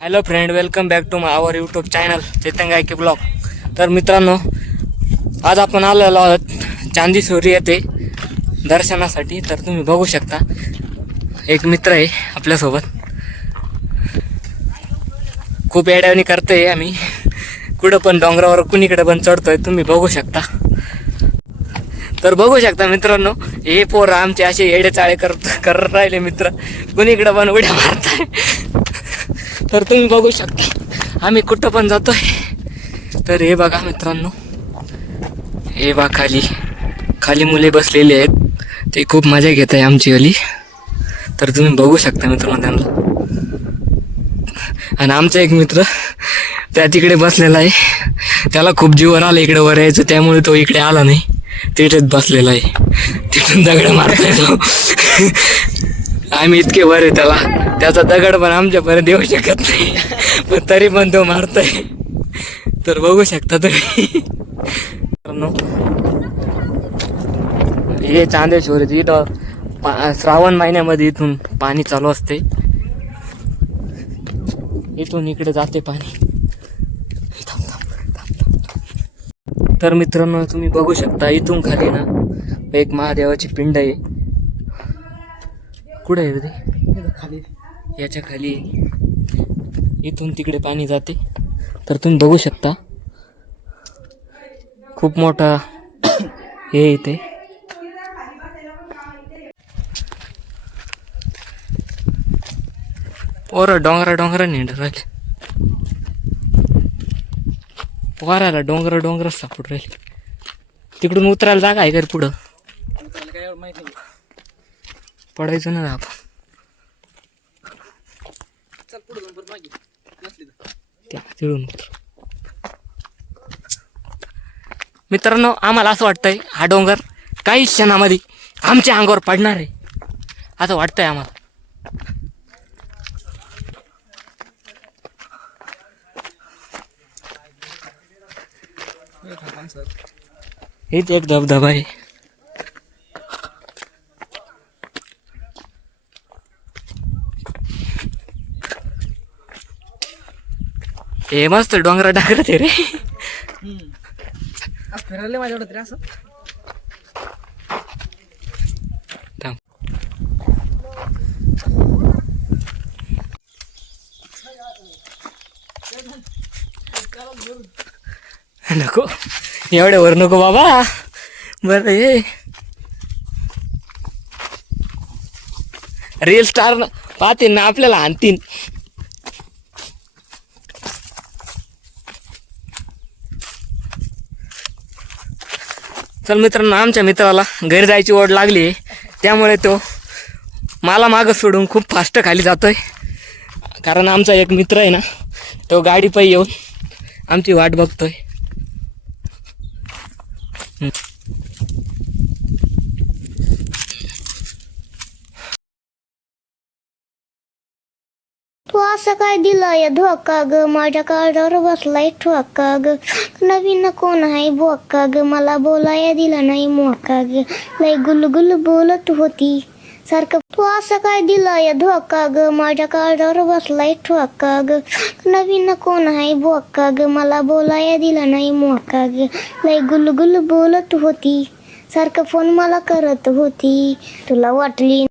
Hello friend, welcome back to our YouTube channel Chetan Gayke blog. तर मित्रांनो, आज आपण आलेलो आहोत चांदीसोरी येथे दर्शनासाठी. तर तुम्ही बघू शकता, एक मित्र आहे आपल्यासोबत. खूप येड्यावानी करतोय आम्ही, कुठं पण डोंगरावर कुणीकडे पण चढतोय, तुम्ही बघू शकता. तर बघू शकता मित्रांनो, हे पोरं आमचे असे येडेचाळे करत राहिले मित्र, कुणीकडे पण उड्या मारताय. तर तुम्ही बघू शकता आम्ही कुठं पण जातोय. तर हे बघा मित्रांनो, हे बघा खाली मुले बसलेले आहेत, ते खूप मजा घेत आहे आमची वाली. तर तुम्ही बघू शकता मित्रांनो त्यांना. आणि आमचा एक मित्र त्या तिकडे बसलेला आहे, त्याला खूप जीवन आलं इकडे वर यायचं, त्यामुळे तो इकडे आला नाही, तिथेच बसलेला आहे. तिथून दगड मारताय तो. आम्ही इतके वर आहे, त्याचा दगड पण आमच्यापर्यंत येऊ शकत नाही, पण तरी पण तो मारतोय. तर बघू शकता तुम्ही. हे चांदेश्वर इथं श्रावण महिन्यामध्ये इथून पाणी चालू असते, इथून इकडे जाते पाणी. तर मित्रांनो, तुम्ही बघू शकता इथून खाली ना एक महादेवाची पिंड आहे. कुठे आहे ते? खाली, याच्या खाली. इथून तिकडे पाणी जाते. तर तुम्ही बघू शकता, खूप मोठा हे इथे. पोरं डोंगरा निंड राहिले, वाराला डोंगर सापड राहिले. तिकडून उतरायला जागा आहे का पुढं? पडायचं ना आपण. मित्रांनो, आम्हाला असं वाटतंय हा डोंगर काही क्षणामध्ये आमच्या अंगावर पडणार आहे, असं वाटतंय आम्हाला. हेच एक धबधबा आहे. हे मस्त डोंगरा टाकत रे. फिरायला माझ्या तरी असं नको, एवढ्या वर नको बाबा. बरं, हे रील स्टार पाहतील ना आपल्याला, आणतील. चल मित्रांनो, आमच्या मित्राला घरी जायची ओढ लागली, त्यामुळे तो मला मागं सोडून खूप फास्ट खाली जातोय. कारण आमचा एक मित्र आहे ना, तो गाडी पायी येऊन आमची वाट बघतोय. तू असं काय दिलाय धोका ग, माझ्या काळजावर बसलाय ठोका ग. नवीन कोण आहे बोका ग, मला बोलाया दिला नाही मोका ग. लय गुलगुल बोलत होती सारखं. तू असं काय दिलाय धोका ग, माझ्या काळजावर बसलाय ठोका ग. नवीन कोण आहे बोका ग, मला बोलाया दिला नाही मोका ग. लय गुलगुल बोलत होती सारखं, फोन मला करत होती. तुला वाटली